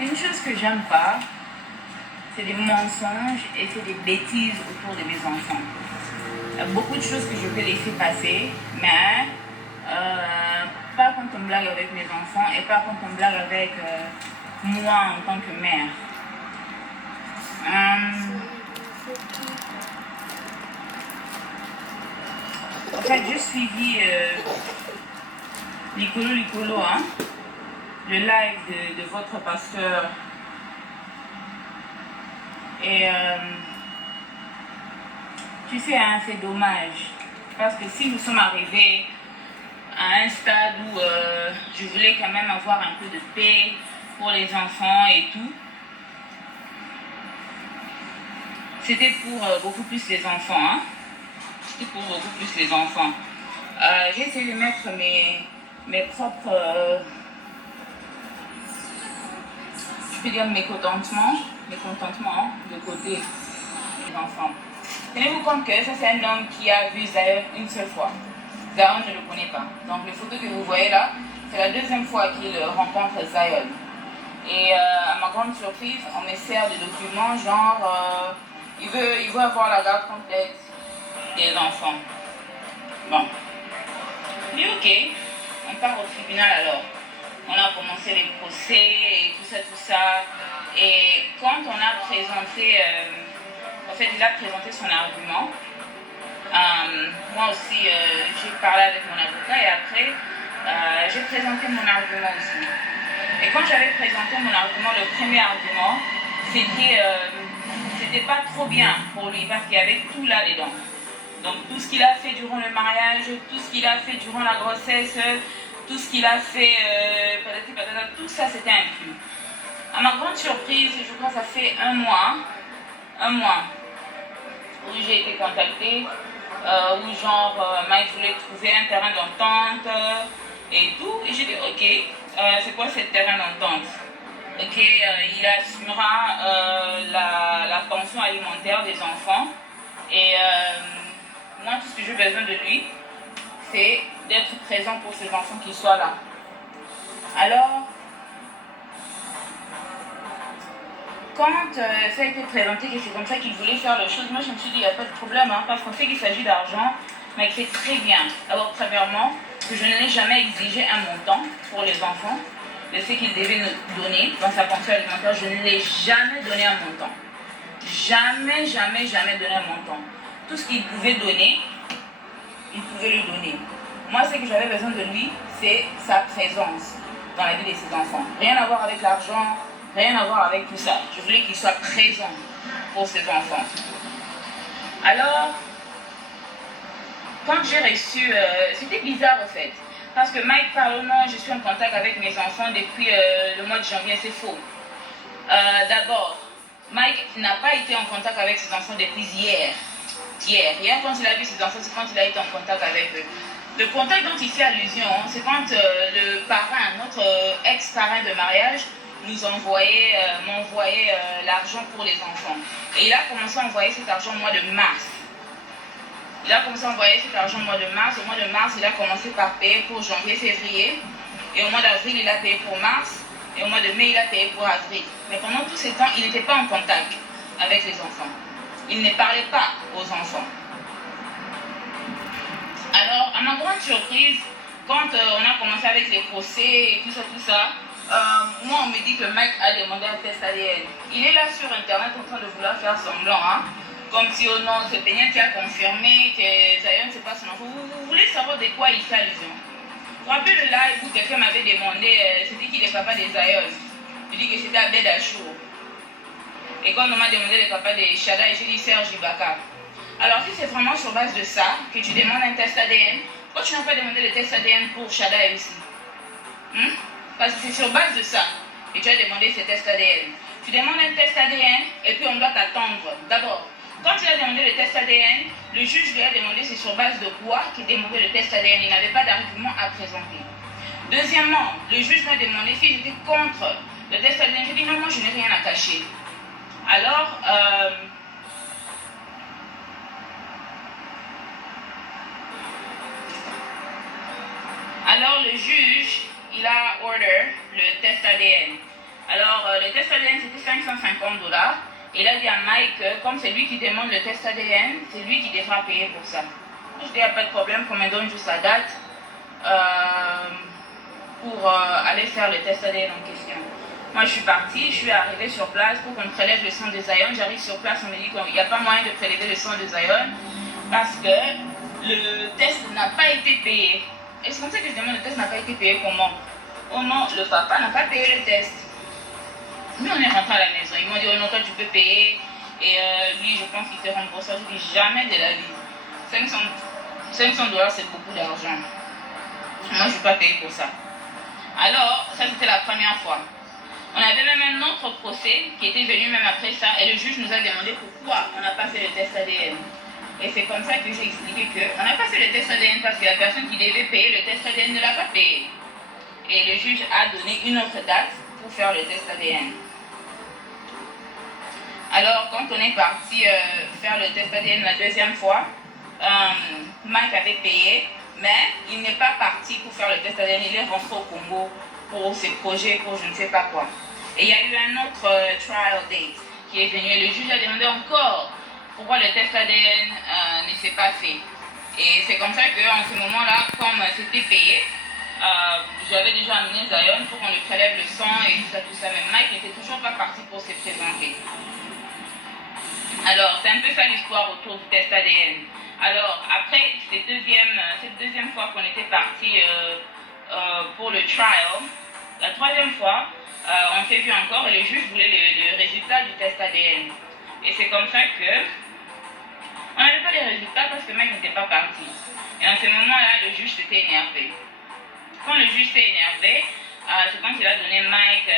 Une chose que j'aime pas, c'est des mensonges et c'est des bêtises autour de mes enfants. Il y a beaucoup de choses que je peux laisser passer, mais pas quand on blague avec mes enfants et pas quand on blague avec moi en tant que mère. En fait, j'ai suivi Licolo, hein, le live de votre pasteur. Et tu sais, hein, c'est dommage. Parce que si nous sommes arrivés à un stade où je voulais quand même avoir un peu de paix pour les enfants et tout, c'était pour beaucoup plus les enfants. Hein? C'était pour beaucoup plus les enfants. J'ai essayé de mettre mes propres, je peux dire mécontentements de côté des enfants. Tenez-vous compte que ça c'est un homme qui a vu Zion une seule fois. Zion ne le connaît pas. Donc les photos que vous voyez là, c'est la deuxième fois qu'il rencontre Zion. Et à ma grande surprise, on me sert de documents genre il veut avoir la garde complète des enfants. Bon. Mais ok, on part au tribunal alors. On a commencé les procès et tout ça. Et quand on a présenté, en fait il a présenté son argument, moi aussi j'ai parlé avec mon avocat et après j'ai présenté mon argument aussi. Et quand j'avais présenté mon argument, le premier argument, c'était pas trop bien pour lui parce qu'il y avait tout là-dedans. Donc tout ce qu'il a fait durant le mariage, tout ce qu'il a fait durant la grossesse, tout ce qu'il a fait, tout ça c'était inclus. À ma grande surprise, je crois que ça fait un mois, où j'ai été contactée, où genre Mike voulait trouver un terrain d'entente et tout. Et j'ai dit ok, c'est quoi ce terrain d'entente? Ok, il assumera la pension alimentaire des enfants et moi tout ce que j'ai besoin de lui, c'est d'être présent pour ces enfants qui soient là. Alors, quand ça a été présenté que c'est comme ça qu'il voulait faire les choses, moi je me suis dit il n'y a pas de problème, hein, parce qu'on sait qu'il s'agit d'argent, mais c'est très bien. Alors, premièrement, que je n'ai jamais exigé un montant pour les enfants, de ce qu'il devait nous donner dans sa pension alimentaire, je ne l'ai jamais donné un montant. Jamais donné un montant. Tout ce qu'il pouvait donner, il pouvait lui donner. Moi, ce que j'avais besoin de lui, c'est sa présence dans la vie de ses enfants. Rien à voir avec l'argent, rien à voir avec tout ça. Je voulais qu'il soit présent pour ses enfants. Alors, quand j'ai reçu, c'était bizarre en fait, parce que Mike parle, non, je suis en contact avec mes enfants depuis le mois de janvier, c'est faux. D'abord, Mike n'a pas été en contact avec ses enfants depuis hier. Hier, quand il a vu ses enfants, c'est quand il a été en contact avec eux. Le contact dont il fait allusion, c'est quand le parrain, notre ex-parrain de mariage, m'envoyait l'argent pour les enfants. Et il a commencé à envoyer cet argent au mois de mars. Il a commencé à envoyer cet argent au mois de mars. Au mois de mars, il a commencé par payer pour janvier, février. Et au mois d'avril, il a payé pour mars. Et au mois de mai, il a payé pour avril. Mais pendant tous ces temps, il n'était pas en contact avec les enfants. Il ne parlait pas aux enfants. Alors, à ma grande surprise, quand on a commencé avec les procès et tout ça, moi on me dit que Mike a demandé un test ADN. Il est là sur internet en train de vouloir faire semblant, hein, comme si oh non, c'est Peña qui a confirmé que Zion c'est pas son enfant. Vous voulez savoir de quoi il fait allusion? Vous vous rappelez le live où quelqu'un m'avait demandé c'était qui le papa de Zion? Je dis que c'était Abed Achour. Et quand on m'a demandé le papa de Shada, j'ai dit Serge Ibaka. Alors si c'est vraiment sur base de ça que tu demandes un test ADN, pourquoi tu n'as pas demandé le test ADN pour Shada aussi? Parce que c'est sur base de ça que tu as demandé ce test ADN. Tu demandes un test ADN et puis on doit t'attendre. D'abord, quand tu as demandé le test ADN, le juge lui a demandé c'est sur base de quoi qu'il demandait le test ADN. Il n'avait pas d'argument à présenter. Deuxièmement, le juge m'a demandé si j'étais contre le test ADN. J'ai dit non, moi je n'ai rien à cacher. Alors le juge, il a order le test ADN. Alors, le test ADN, c'était 550 $. Et il a dit à Mike, comme c'est lui qui demande le test ADN, c'est lui qui devra payer pour ça. Je dis, il n'y a pas de problème, qu'on me donne juste la date pour aller faire le test ADN en question. Moi, je suis partie, je suis arrivée sur place pour qu'on prélève le sang de Zion. J'arrive sur place, on me dit qu'il n'y a pas moyen de prélever le sang de Zion parce que le test n'a pas été payé. Et c'est comme ça que je demande, le test n'a pas été payé comment? Oh non, le papa n'a pas payé le test. Nous, on est rentré à la maison. Ils m'ont dit, oh non, toi, tu peux payer. Et lui, je pense qu'il te rembourse. Je dis, jamais de la vie. 500 $, c'est beaucoup d'argent. Moi, je ne vais pas payer pour ça. Alors, ça, c'était la première fois. On avait même un autre procès qui était venu même après ça. Et le juge nous a demandé pourquoi on n'a pas fait le test ADN. Et c'est comme ça que j'ai expliqué qu'on n'a pas fait le test ADN parce que la personne qui devait payer le test ADN ne l'a pas payé. Et le juge a donné une autre date pour faire le test ADN. Alors, quand on est parti faire le test ADN la deuxième fois, Mike avait payé, mais il n'est pas parti pour faire le test ADN. Il est rentré au Congo pour ses projets, pour je ne sais pas quoi. Et il y a eu un autre trial date qui est venu et le juge a demandé encore pourquoi le test ADN ne s'est pas fait. Et c'est comme ça qu'en ce moment-là, comme c'était payé, j'avais déjà amené Zion pour qu'on lui prélève le sang et tout ça. Mais Mike n'était toujours pas parti pour se présenter. Alors, c'est un peu ça l'histoire autour du test ADN. Alors, après cette deuxième fois qu'on était parti pour le trial, la troisième fois, on s'est vu encore et le juge voulait le résultat du test ADN. Et c'est comme ça que on n'avait pas les résultats parce que Mike n'était pas parti. Et en ce moment-là, le juge s'était énervé. Quand le juge s'est énervé, c'est quand il a donné Mike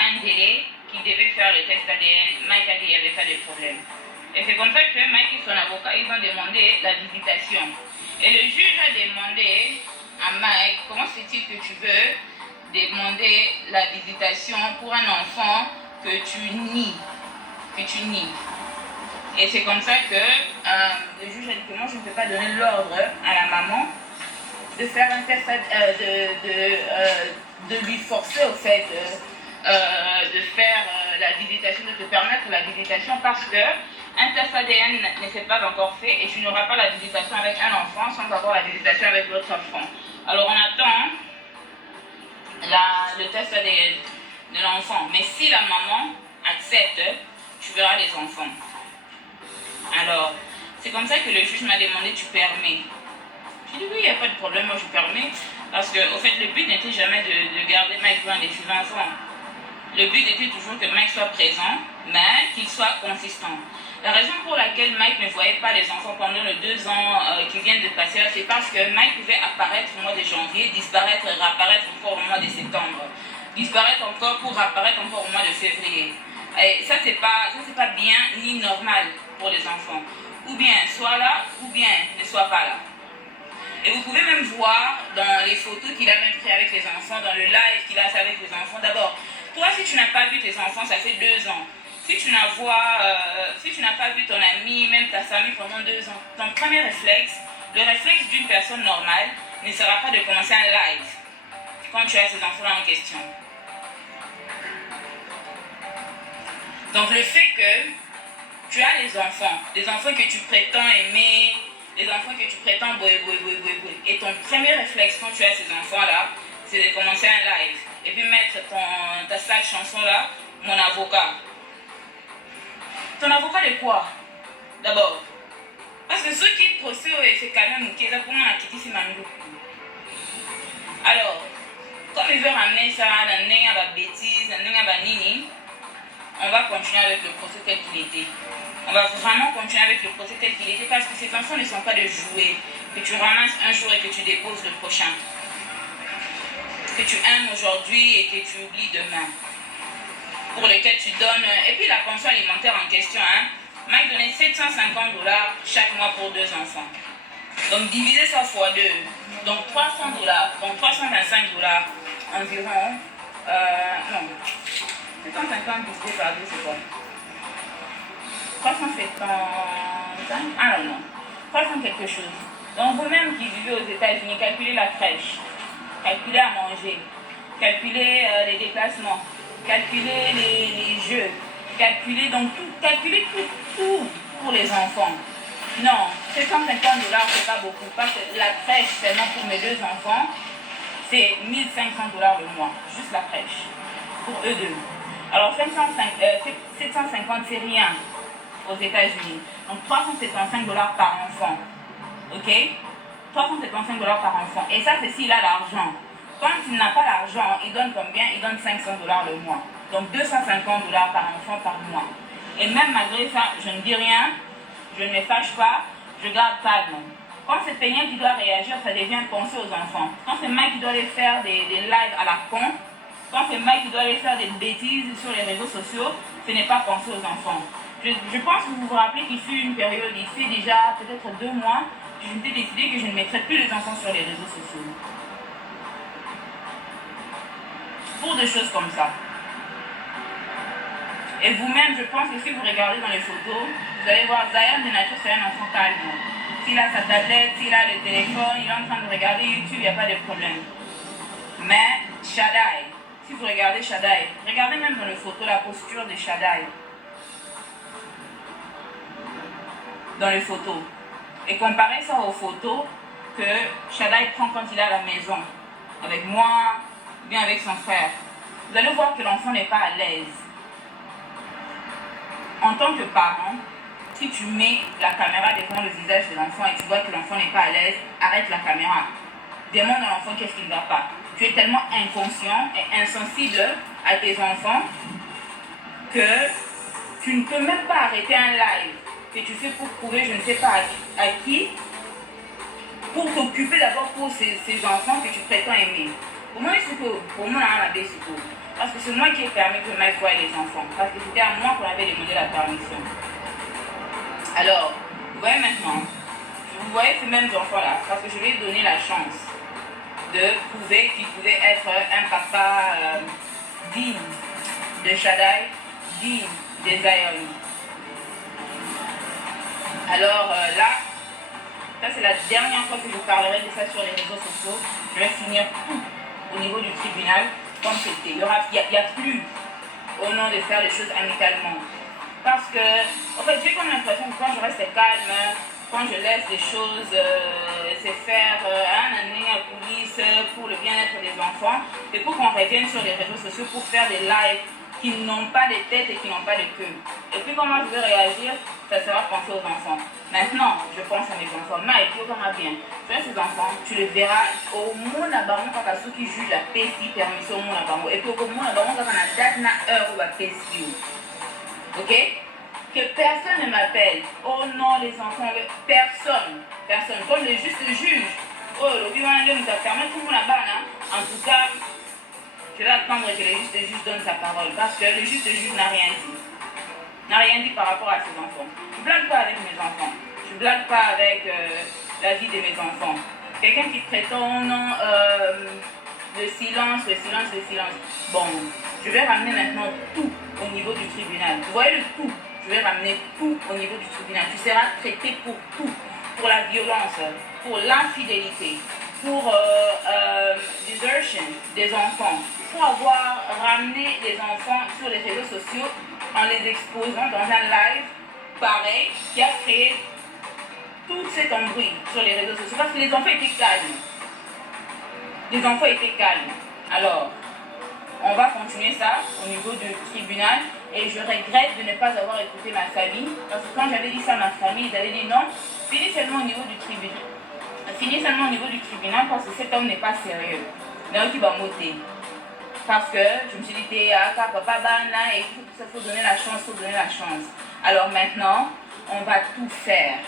un délai qu'il devait faire le test ADN. Mike a dit qu'il n'y avait pas de problème. Et c'est comme ça que Mike et son avocat, ils ont demandé la visitation. Et le juge a demandé à Mike, comment c'est-il que tu veux demander la visitation pour un enfant que tu nies? Et c'est comme ça que le juge a dit que moi, je ne peux pas donner l'ordre à la maman de faire un test, de lui forcer au fait de faire la visitation, de te permettre la visitation parce que un test ADN ne s'est pas encore fait et tu n'auras pas la visitation avec un enfant sans avoir la visitation avec l'autre enfant. Alors on attend le test ADN de l'enfant. Mais si la maman accepte, tu verras les enfants. Alors, c'est comme ça que le juge m'a demandé, tu permets? J'ai dit oui, il n'y a pas de problème, moi je permets. Parce que, au fait, le but n'était jamais de garder Mike loin des enfants. Le but était toujours que Mike soit présent, mais qu'il soit consistant. La raison pour laquelle Mike ne voyait pas les enfants pendant les 2 ans qui viennent de passer là, c'est parce que Mike pouvait apparaître au mois de janvier, disparaître, réapparaître encore au mois de septembre, disparaître encore pour réapparaître encore au mois de février. Et ça, c'est pas bien ni normal pour les enfants. Ou bien soit là, ou bien ne soit pas là. Et vous pouvez même voir dans les photos qu'il a même pris avec les enfants, dans le live qu'il a fait avec les enfants. D'abord, toi, si tu n'as pas vu tes enfants, ça fait 2 ans. Si tu n'as pas vu ton ami, même ta famille pendant 2 ans, ton premier réflexe, le réflexe d'une personne normale, ne sera pas de commencer un live quand tu as ces enfants-là en question. Donc le fait que tu as les enfants que tu prétends aimer, les enfants que tu prétends et ton premier réflexe quand tu as ces enfants-là, c'est de commencer un live et puis mettre ta sale chanson-là, mon avocat. Ton avocat de quoi? D'abord. Parce que ceux qui procèdent, c'est quand même qui est pour moi qui dit alors, comme il veut ramener ça dans la bêtise, dans la nini, on va continuer avec le procès tel qu'il était. On va vraiment continuer avec le procès tel qu'il était parce que ces enfants ne sont pas de jouets que tu ramasses un jour et que tu déposes le prochain. Que tu aimes aujourd'hui et que tu oublies demain. Pour lesquels tu donnes. Et puis la pension alimentaire en question, Mike donnait 750 $ chaque mois pour 2 enfants. Donc diviser ça fois 2. Donc 300 $, donc 325 $ environ. Non. 750 divisé par 2, c'est quoi? 375? Ah non. 300 quelque chose. Donc vous-même qui vivez aux États-Unis, calculez la crèche, calculez à manger, calculez les déplacements. calculer les jeux, calculer donc tout, calculer tout pour les enfants. Non, 750 $, c'est pas beaucoup, parce que la crèche seulement pour mes 2 enfants, c'est 1500 $ le mois, juste la crèche, pour eux deux. Alors 750 c'est rien aux États-Unis, donc 375 $ par enfant, ok, 375 $ par enfant, et ça c'est s'il a l'argent. Quand il n'a pas l'argent, il donne combien? Il donne 500 $ le mois, donc 250 $ par enfant par mois. Et même malgré ça, je ne dis rien, je ne me fâche pas, je garde calme. Quand c'est Peña qui doit réagir, ça devient penser aux enfants. Quand c'est Mike qui doit aller faire des lives à la con, quand c'est Mike qui doit aller faire des bêtises sur les réseaux sociaux, ce n'est pas penser aux enfants. Je pense que vous vous rappelez qu'il fut une période, il fait déjà peut-être 2 mois, je m'étais décidé que je ne mettrais plus les enfants sur les réseaux sociaux. Pour des choses comme ça. Et vous-même, je pense que si vous regardez dans les photos, vous allez voir Zion de nature, c'est un enfant calme. S'il a sa tablette, s'il a le téléphone, il est en train de regarder YouTube, il n'y a pas de problème. Mais Shaddai, si vous regardez Shaddai, regardez même dans les photos la posture de Shaddai. Dans les photos. Et comparez ça aux photos que Shaddai prend quand il est à la maison, avec moi, bien avec son frère. Vous allez voir que l'enfant n'est pas à l'aise. En tant que parent, si tu mets la caméra devant le visage de l'enfant et tu vois que l'enfant n'est pas à l'aise, arrête la caméra. Demande à l'enfant qu'est-ce qui ne va pas. Tu es tellement inconscient et insensible à tes enfants que tu ne peux même pas arrêter un live que tu fais pour prouver je ne sais pas à qui, pour t'occuper d'abord pour ces enfants que tu prétends aimer. Pour moi, parce que c'est moi qui ai permis que Mike voie les enfants. Parce que c'était à moi qu'on avait demandé la permission. Alors, vous voyez maintenant, vous voyez ces mêmes enfants-là, parce que je lui ai donné la chance de prouver qu'il pouvait être un papa digne de Shaddai, digne de Zion. Alors là, ça c'est la dernière fois que je parlerai de ça sur les réseaux sociaux. Je vais finir tout au niveau du tribunal comme c'était. Il n'y a plus au nom de faire les choses amicalement. Parce que, en fait, j'ai comme l'impression que quand je reste calme, quand je laisse les choses se faire un année à coulisses pour le bien-être des enfants, et pour qu'on revienne sur les réseaux sociaux pour faire des lives qui n'ont pas de tête et qui n'ont pas de queue. Et puis comment je vais réagir, ça sera penser aux enfants. Maintenant, je pense à mes enfants. Mike, tu vas bien. Tu as ces enfants, tu les verras au monde à baron quand ceux qui jugent la paix si permission au monde à baron. Et puis au monde à baron quand on a date na heure ou la paix si. Ok? Que personne ne m'appelle. Oh non, les enfants, personne. Personne. Comme le juste juge. Oh, le vivant de nous a permis tout le monde à baron. En tout cas, je vais attendre que le juste juge donne sa parole. Parce que le juste juge n'a rien dit. N'a rien dit par rapport à ses enfants. Je ne blague pas avec mes enfants. Je ne blague pas avec la vie de mes enfants. Quelqu'un qui prétend non, le silence. Bon, je vais ramener maintenant tout au niveau du tribunal. Vous voyez le tout? Je vais ramener tout au niveau du tribunal. Tu seras traité pour tout. Pour la violence, pour l'infidélité, pour desertion des enfants, pour avoir ramené les enfants sur les réseaux sociaux en les exposant dans un live pareil qui a créé tout cet embrouille sur les réseaux sociaux parce que les enfants étaient calmes. Les enfants étaient calmes. Alors, on va continuer ça au niveau du tribunal et je regrette de ne pas avoir écouté ma famille parce que quand j'avais dit ça à ma famille, ils avaient dit non, finis seulement au niveau du tribunal. Finis seulement au niveau du tribunal parce que cet homme n'est pas sérieux. Donc il va monter. Parce que je me suis dit, papa, bana, et il faut donner la chance, Alors maintenant, on va tout faire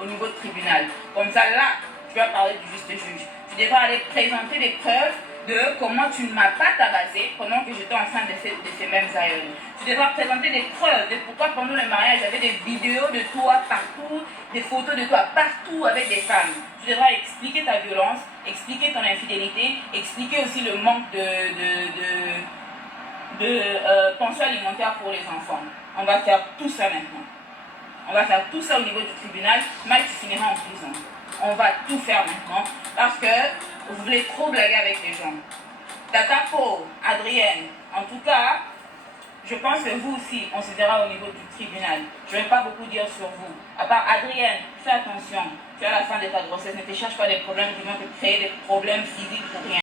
au niveau du tribunal. Comme ça, là, tu vas parler du juste juge. Tu devras aller présenter des preuves de comment tu ne m'as pas tabassé pendant que j'étais enceinte de ces mêmes aïeuls. Tu devras présenter des preuves de pourquoi pendant le mariage, j'avais des vidéos de toi partout, des photos de toi partout avec des femmes. Tu devras expliquer ta violence, expliquer ton infidélité, expliquer aussi le manque de pension alimentaire pour les enfants. On va faire tout ça maintenant. On va faire tout ça au niveau du tribunal. Mike, tu finiras en prison. On va tout faire maintenant parce que vous voulez trop blaguer avec les gens. Tata Po, Adrienne, en En tout cas, je pense que vous aussi, on se verra au niveau du tribunal. Je ne vais pas beaucoup dire sur vous. À part Adrienne, fais attention. Tu es à la fin de ta grossesse, ne te cherche pas des problèmes qui vont te créer des problèmes physiques pour rien.